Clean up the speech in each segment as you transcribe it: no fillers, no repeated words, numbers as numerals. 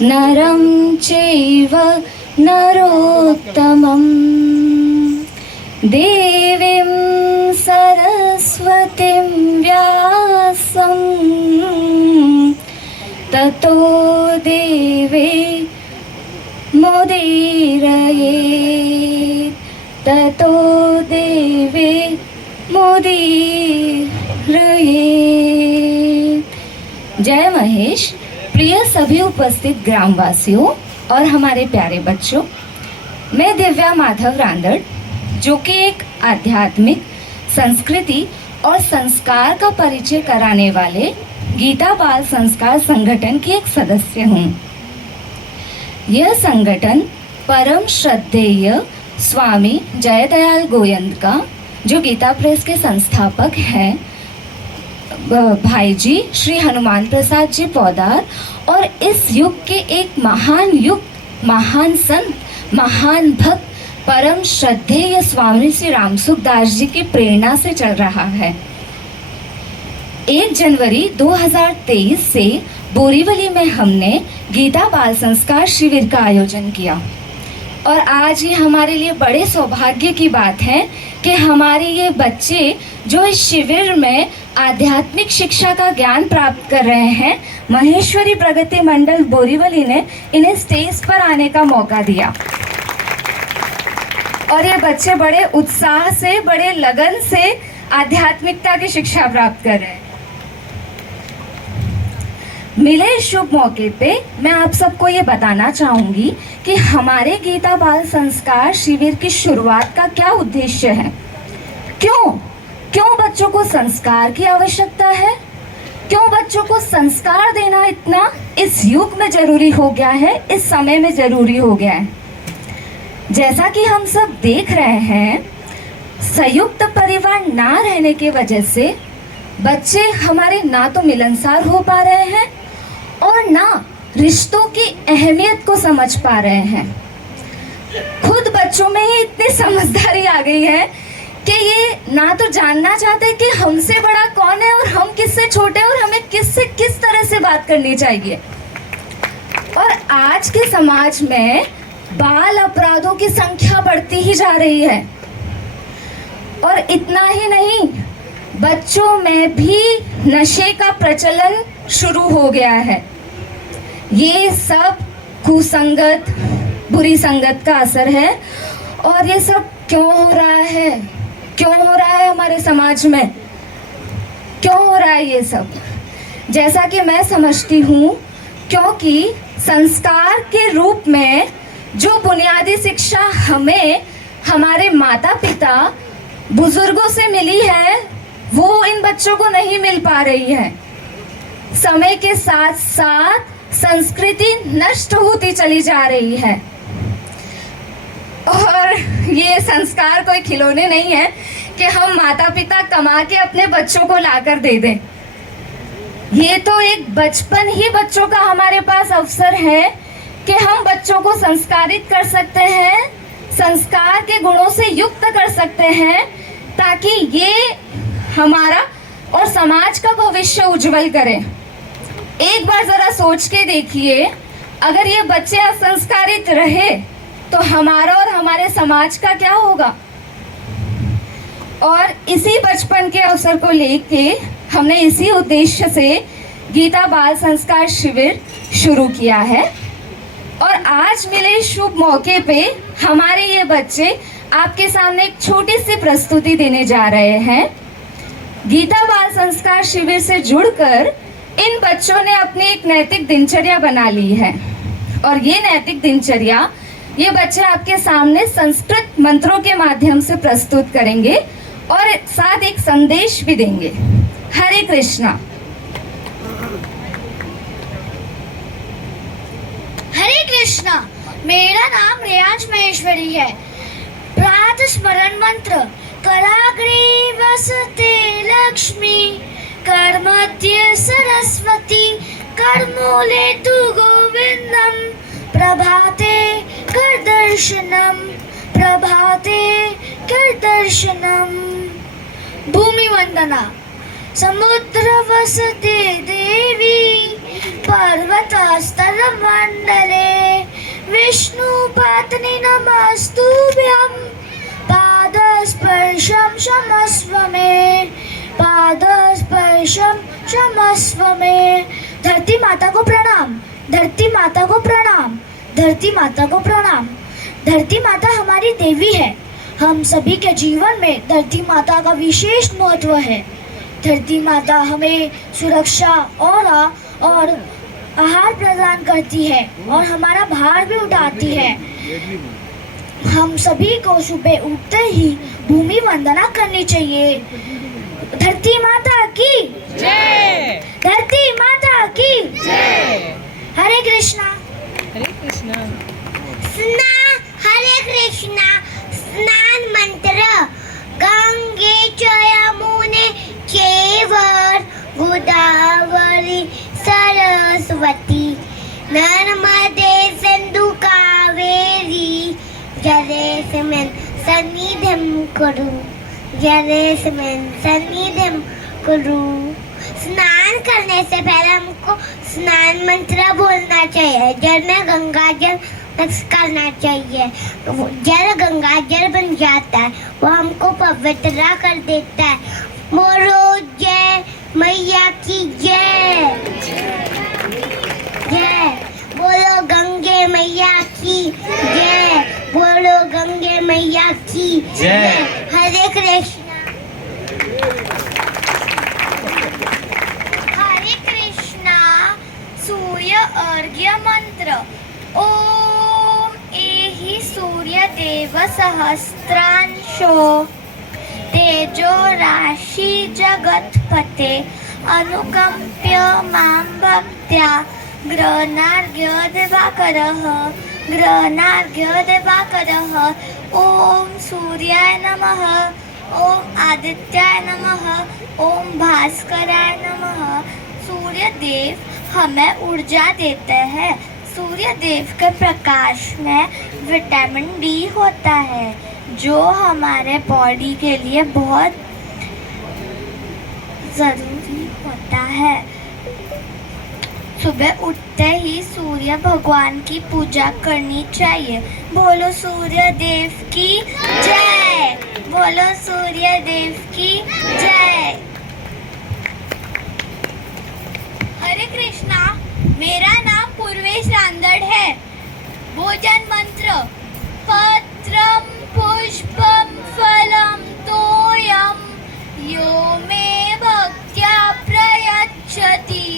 नरं चैव नरोत्तमं देवीं सरस्वतीं व्यासं ततो देवे मुदीरयेत् ततो देवे मुदीरयेत्। जय महेश। प्रिय सभी उपस्थित ग्रामवासियों और हमारे प्यारे बच्चों, मैं दिव्या माधव रांदड़, जो कि एक आध्यात्मिक संस्कृति और संस्कार का परिचय कराने वाले गीता बाल संस्कार संगठन की एक सदस्य हूँ। यह संगठन परम श्रद्धेय स्वामी जयदयाल गोयंद का, जो गीता प्रेस के संस्थापक हैं, भाई जी श्री हनुमान प्रसाद जी पौदार, और इस युग के एक महान संत, महान भक्त, परम श्रद्धेय स्वामी श्री रामसुखदास जी की प्रेरणा से चल रहा है। 1 जनवरी 2023 से बोरीवली में हमने गीता बाल संस्कार शिविर का आयोजन किया और आज ये हमारे लिए बड़े सौभाग्य की बात है कि हमारे ये बच्चे जो इस शिविर में आध्यात्मिक शिक्षा का ज्ञान प्राप्त कर रहे हैं, महेश्वरी प्रगति मंडल बोरीवली ने इन्हें स्टेज पर आने का मौका दिया और ये बच्चे बड़े उत्साह से, बड़े लगन से आध्यात्मिकता की शिक्षा प्राप्त कर रहे हैं। मिले इस शुभ मौके पे मैं आप सबको ये बताना चाहूँगी कि हमारे गीता बाल संस्कार शिविर की शुरुआत का क्या उद्देश्य है। क्यों बच्चों को संस्कार की आवश्यकता है, क्यों बच्चों को संस्कार देना इतना इस युग में जरूरी हो गया है, इस समय में जरूरी हो गया है। जैसा कि हम सब देख रहे हैं, संयुक्त परिवार ना रहने की वजह से बच्चे हमारे ना तो मिलनसार हो पा रहे हैं और ना रिश्तों की अहमियत को समझ पा रहे हैं। खुद बच्चों में ही इतनी समझदारी आ गई है कि ये ना तो जानना चाहते कि हमसे बड़ा कौन है और हम किससे छोटे हैं और हमें किससे किस तरह से बात करनी चाहिए। और आज के समाज में बाल अपराधों की संख्या बढ़ती ही जा रही है और इतना ही नहीं, बच्चों में भी नशे का प्रचलन शुरू हो गया है। ये सब कुसंगत, बुरी संगत का असर है। और ये सब क्यों हो रहा है, क्यों हो रहा है हमारे समाज में, क्यों हो रहा है ये सब? जैसा कि मैं समझती हूँ, क्योंकि संस्कार के रूप में जो बुनियादी शिक्षा हमें हमारे माता पिता बुजुर्गों से मिली है, वो इन बच्चों को नहीं मिल पा रही है। समय के साथ साथ संस्कृति नष्ट होती चली जा रही है और ये संस्कार कोई खिलौने नहीं है कि हम माता पिता कमा के अपने बच्चों को लाकर दे दें। ये तो एक बचपन ही बच्चों का हमारे पास अवसर है कि हम बच्चों को संस्कारित कर सकते हैं, संस्कार के गुणों से युक्त कर सकते हैं, ताकि ये हमारा और समाज का भविष्य उज्जवल करें। एक बार जरा सोच के देखिए, अगर ये बच्चे असंस्कारित रहे तो हमारा और हमारे समाज का क्या होगा। और इसी बचपन के अवसर को लेके हमने इसी उद्देश्य से गीता बाल संस्कार शिविर शुरू किया है और आज मिले शुभ मौके पे हमारे ये बच्चे आपके सामने एक छोटी सी प्रस्तुति देने जा रहे हैं। गीता बाल संस्कार शिविर से जुड़कर इन बच्चों ने अपनी एक नैतिक दिनचर्या बना ली है और ये नैतिक दिनचर्या ये बच्चे आपके सामने संस्कृत मंत्रों के माध्यम से प्रस्तुत करेंगे और साथ एक संदेश भी देंगे। हरे कृष्णा। हरे कृष्णा। मेरा नाम रेयांश महेश्वरी है। प्रातः स्मरण मंत्र। कराग्रे वसते लक्ष्मी, कर्मध्य सरस्वती, करमूले तु गोविंदम, प्रभाते कर दर्शनम, प्रभाते कर दर्शनम। भूमि वंदना। समुद्र वसते देवी, पर्वत ततस्तरमण्डले विष्णुपत्नि नमस्तुभ्यं पादस्पर्शं क्षमस्व मे पादस्पर्शं क्षमस्व मे। धरती माता को प्रणाम, धरती माता को प्रणाम, धरती माता को प्रणाम। धरती माता हमारी देवी है। हम सभी के जीवन में धरती माता का विशेष महत्व है। धरती माता हमें सुरक्षा और आहार प्रदान करती है और हमारा भार भी उठाती है। हम सभी को सुबह उठते ही भूमि वंदना करनी चाहिए। धरती माता की जय। धरती माता की जय। हरे कृष्णा। हरे कृष्णा। हरे कृष्णा। स्नान मंत्र गंगे च यमुने चैव गोदावरी सरस्वती नर्मदे सिंधु कावेरी जलेस्मिन् सन्निधिं कुरु जलेस्मिन् सन्निधिं कुरु। स्नान करने से पहले हमको स्नान मंत्र बोलना चाहिए। जल में गंगा जल मिक्स करना चाहिए। जल गंगा जल बन जाता है, वो हमको पवित्र कर देता है। बोलो जय मैया की जय। जय बोलो गंगे मैया की जय। बोलो गंगे मैया की जय। हरे कृष्णा। हरे कृष्णा। सूर्य अर्घ्य मंत्र ओम एहि सूर्य देव सहस्रांशो तेजो राशि जगत्पते अनुकंप्य मां भक्त्या ग्रहणार्घ्य दिवाकरः ग्रहणार्घ्य दिवाकरः। ओम सूर्याय नमः, ओम आदित्याय नमः, ओम भास्कराय नमः। सूर्य देव हमें ऊर्जा देते हैं। सूर्य देव के प्रकाश में विटामिन डी होता है जो हमारे बॉडी के लिए बहुत ज़रूरी होता है। सुबह उठते ही सूर्य भगवान की पूजा करनी चाहिए। बोलो सूर्य देव की जय। बोलो सूर्य देव की जय। हरे कृष्णा। मेरा नाम पूर्वेश रांदड़ है। भोजन मंत्र पत्रम पुष्पम फलम तोयम यो मे भक्त्या प्रयच्छति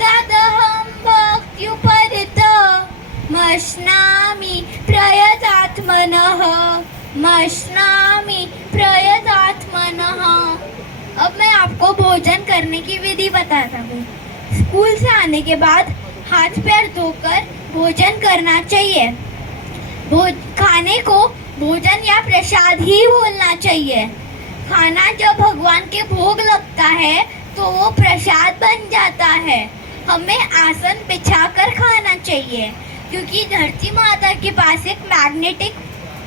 तदहं भक्त्युपरितमश्नामि प्रयतात्मनः मश्नामि प्रयतात्मनः। अब मैं आपको भोजन करने की विधि बताता हूँ। स्कूल से आने के बाद हाथ पैर धोकर भोजन करना चाहिए। खाने को भोजन या प्रसाद ही बोलना चाहिए। खाना जब भगवान के भोग लगता है तो वो प्रसाद बन जाता है। हमें आसन बिछाकर खाना चाहिए क्योंकि धरती माता के पास एक मैग्नेटिक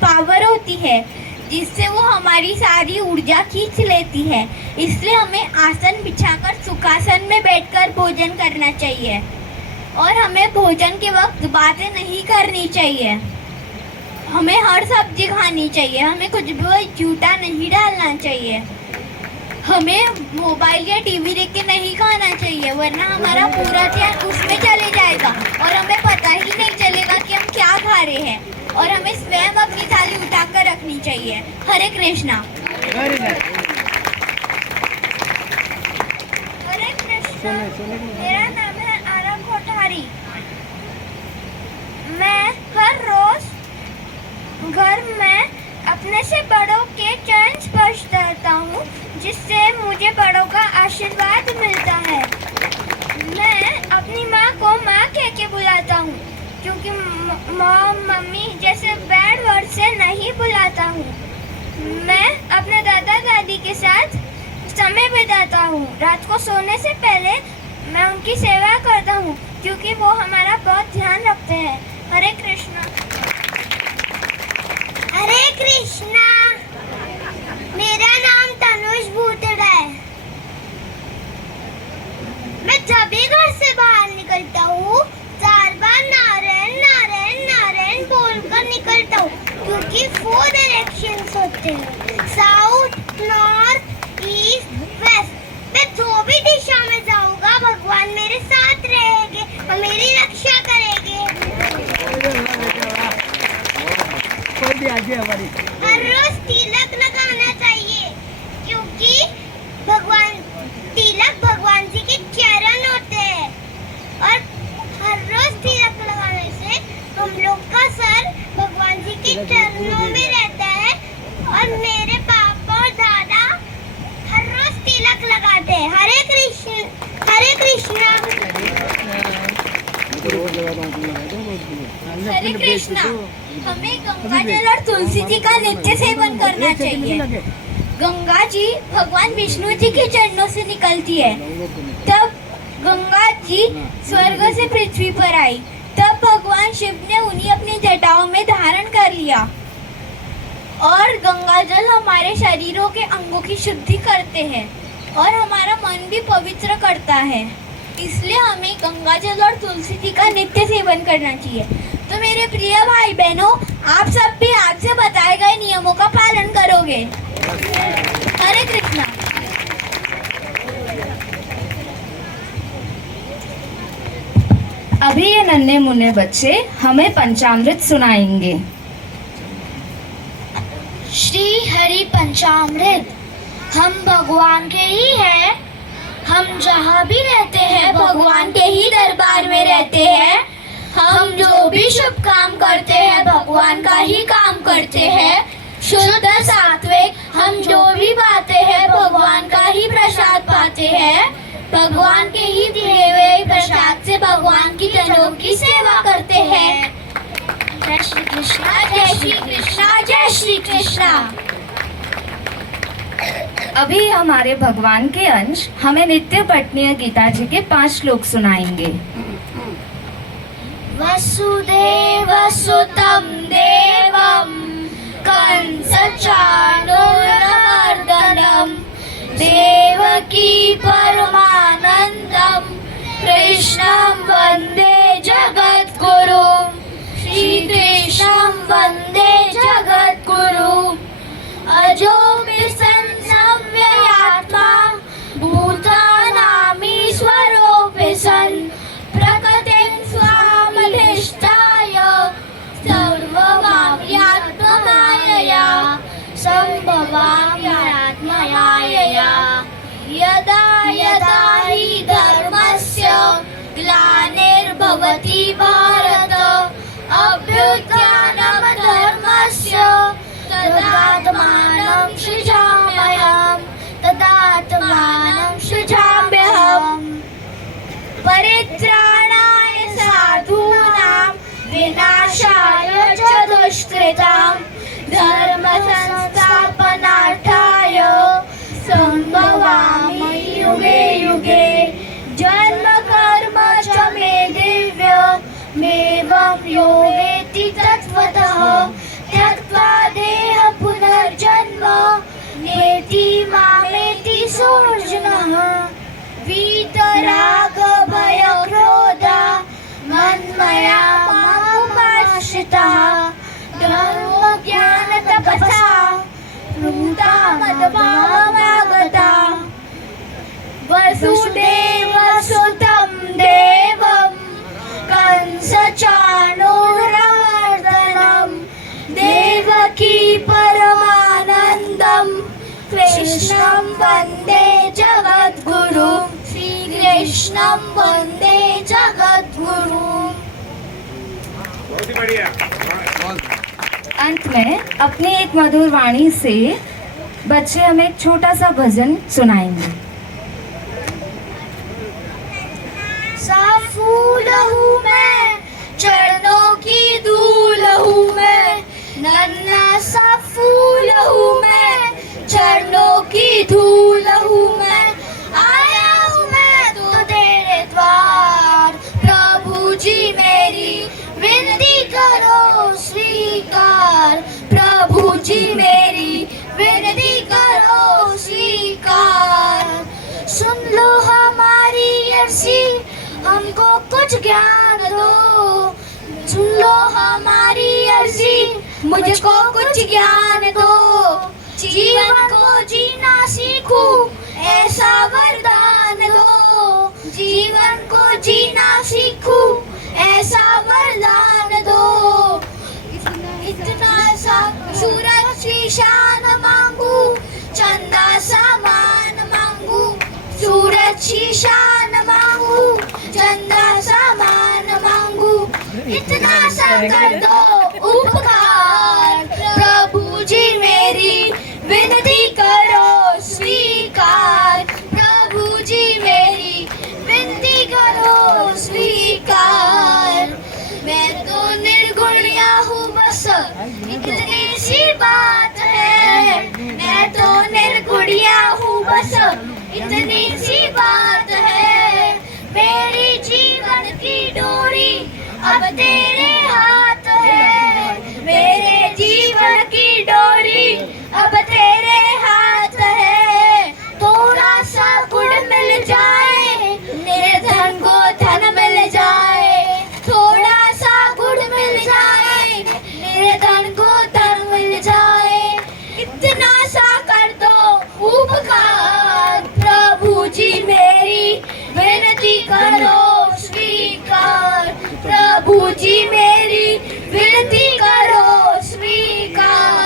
पावर होती है जिससे वो हमारी सारी ऊर्जा खींच लेती है। इसलिए हमें आसन बिछाकर सुखासन में बैठकर भोजन करना चाहिए और हमें भोजन के वक्त बातें नहीं करनी चाहिए। हमें हर सब्जी खानी चाहिए। हमें कुछ भी झूठा नहीं डालना चाहिए। हमें मोबाइल या टीवी देख के नहीं खाना चाहिए वरना हमारा पूरा ध्यान उसमें चले जाएगा और हमें पता ही नहीं चलेगा कि हम क्या खा रहे हैं। और हमें स्वयं अपनी थाली उठाकर रखनी चाहिए। हरे कृष्णा। हरे कृष्णा। मेरा नाम है आरम कोठारी। मैं हर रोज घर में अपने से बड़ों के चरण स्पर्श करता हूँ जिससे मुझे बड़ों का आशीर्वाद मिलता है। मैं अपनी माँ को माँ कह के बुलाता हूँ क्योंकि मॉम मम्मी जैसे बैड वर्ड से नहीं बुलाता हूँ। मैं अपने दादा दादी के साथ समय बिताता हूँ। रात को सोने से पहले मैं उनकी सेवा करता हूँ क्योंकि वो हमारा बहुत ध्यान रखते हैं। हरे कृष्णा। हरे कृष्णा। मेरा नाम तनुष भूतड़ा है। मैं जब भी घर से बाहर निकलता हूँ हर रोज तिलक लगाना चाहिए क्योंकि तिलक भगवान जी के चरण होते हैं और हर रोज तिलक लगाने से हम लोग का सर भगवान जी के चरणों में रहता है और मेरे पापा और दादा हर रोज तिलक लगाते हैं। हरे कृष्ण हरे कृष्णा हरे कृष्णा। हमें गंगा जल और तुलसी जी का नित्य सेवन करना चाहिए। गंगा जी भगवान विष्णु जी के चरणों से निकलती है। तब गंगा जी स्वर्ग से पृथ्वी पर आई। तब भगवान शिव ने उन्हें अपनी जटाओं में धारण कर लिया और गंगा जल हमारे शरीरों के अंगों की शुद्धि करते हैं और हमारा मन भी पवित्र करता है। इसलिए हमें गंगा जल और तुलसी जी का नित्य सेवन करना चाहिए। तो मेरे प्रिय भाई बहनों, आप सब भी आपसे बताए गए नियमों का पालन करोगे। हरे कृष्णा। अभी ये नन्हे मुन्ने बच्चे हमें पंचामृत सुनाएंगे। श्री हरि पंचामृत। हम भगवान के ही हैं। हम जहाँ भी रहते हैं भगवान के ही दरबार में रहते हैं। हम जो भी शुभ काम करते हैं भगवान का ही काम करते हैं। शुद्ध सात्विक हम जो भी पाते हैं भगवान का ही प्रसाद पाते हैं। भगवान के ही दिए हुए प्रसाद से भगवान की जनों की सेवा करते हैं। जय श्री कृष्णा जय श्री कृष्णा जय श्री कृष्णा। अभी हमारे भगवान के अंश हमें नित्य पठनीय गीता जी के 5 श्लोक सुनाएंगे। वसुदेवसुतं देवं कंसचाणूरमर्दनं देवकी परमानन्दं कृष्णं वन्दे जगद्गुरुं। श्रीकृष्णं वन्दे जगद्गुरुं। अजोऽपि सन् संव्ययात्मा भूतानामीश्वरोऽपि सन् प्रकृतिं स्वामधिष्ठाय सर्वमाव्यात्ममायया सम्भवाम्यात्ममायया। यदा यदा हि धर्मस्य ग्लानिर्भवति भारत अभ्युत्थानमधर्मस्य तदात्मानं सृजाम्यहम्। परित्राणाय साधूनां विनाशाय च दुष्कृतां धर्मसंस्थापनार्थाय सम्भवामि युगे युगे। जन्म कर्म च मे दिव्यमेवं यो वेत्ति तत्त्वतः त्यक्त्वा देह पुनर्जन्म नेति मामेति सोऽर्जुनः। वीतरागभयक्रोधा मन्मया मामुपाश्रिताः धर्मज्ञानतपसा प्लुता मद्भावमागताः। वसुदेवसुतं देवं कंसचाणूरमर्दनं देवकी परमानन्दं कृष्णं वन्दे जगद्गुरुं। श्रीकृष्णं वन्दे जगद्गुरुं। अंत में अपनी एक मधुर वाणी से बच्चे हमें एक छोटा सा भजन सुनाएंगे। सा फूल हूँ मैं चरणों की धूल हूँ मैं। नन्हा सा फूल हूँ मैं चरणों की धूल हूँ मैं। आया हूँ मैं तो तेरे द्वार प्रभु जी मेरी विनती करो स्वीकार। प्रभु जी मेरी विनती करो स्वीकार। सुन लो हमारी अर्जी हमको कुछ ज्ञान दो। सुन लो हमारी अर्जी मुझको कुछ ज्ञान दो। जीवन को जीना सीखूं ऐसा वरदान दो। जीवन को जीना सीखूं ऐसा वरदान दो। इतना सा शान मांगू, चंदा सामान मांगू, सूरज की शान मांगू, चंदा सामान मांगू, इतना सा कर दो उपकार, प्रभु जी मेरी विनती करो स्वीकार, प्रभु जी मेरी विनती करो स्वीकार। मैं तो निर्गुणिया हूँ बस इतनी सी बात है, मैं तो निर्गुणिया हूँ बस इतनी सी बात है, मेरी जीवन की डोरी अब तेरे हाथ है, मेरे जीवन की डोरी अब तेरे हाथ है। थोड़ा सा गुड़ मिल जाए, निर्धन को धन मिल जाए, थोड़ा सा गुड़ मिल जाए, निर्धन को धन मिल जाए, इतना सा कर दो उपकार, प्रभु जी मेरी विनती करो स्वीकार, प्रभु जी मेरी विनती करो स्वीकार।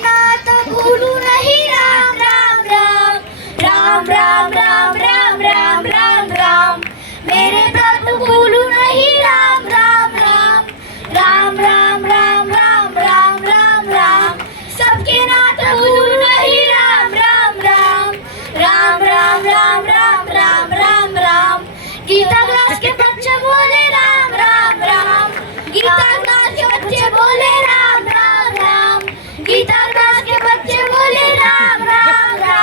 नाथ भूलू नहीं राम राम राम, राम राम राम राम राम राम राम, मेरे प्रभु भूलू नहीं राम राम राम, राम राम राम राम राम राम राम, सबके नाथ भूलू नहीं राम राम राम, राम राम राम राम राम राम राम, गीता क्लास के बच्चे बोले राम राम राम, गीता क्लास के बच्चे बोले राम राम राम, गीता क्लास के बच्चे बोले राम राम राम।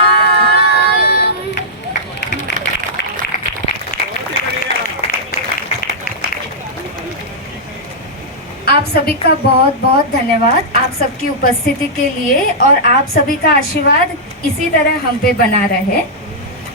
आप सभी का बहुत बहुत धन्यवाद आप सबकी उपस्थिति के लिए, और आप सभी का आशीर्वाद इसी तरह हम पे बना रहे।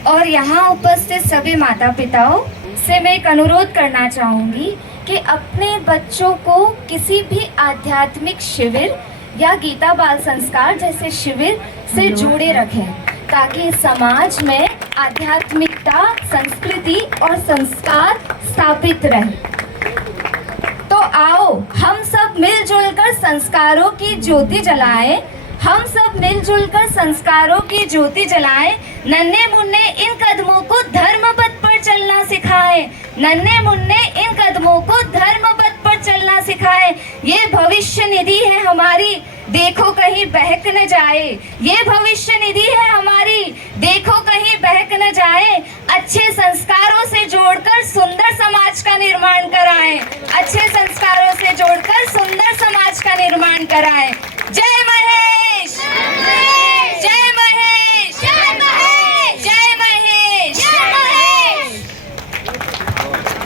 और यहाँ उपस्थित सभी माता पिताओं से मैं एक अनुरोध करना चाहूँगी कि अपने बच्चों को किसी भी आध्यात्मिक शिविर या गीता बाल संस्कार जैसे शिविर से जोड़े रखें, ताकि समाज में आध्यात्मिकता, संस्कृति और संस्कार स्थापित रहे। तो आओ हम सब मिलजुल कर संस्कारों की ज्योति जलाएं, हम सब मिलजुल कर संस्कारों की ज्योति जलाएं, नन्हे मुन्ने इन कदमों को धर्म पथ पर चलना सिखाएं, नन्हे मुन्ने इन कदमों को धर्म पथ पर चलना सिखाएं। ये भविष्य निधि है हमारी, देखो कहीं बहक न जाए, ये भविष्य निधि है हमारी, देखो कहीं बहक न जाए। अच्छे संस्कारों से जोड़कर सुंदर समाज का निर्माण कराएं, अच्छे संस्कारों से जोड़कर सुंदर समाज का निर्माण कराएं। जय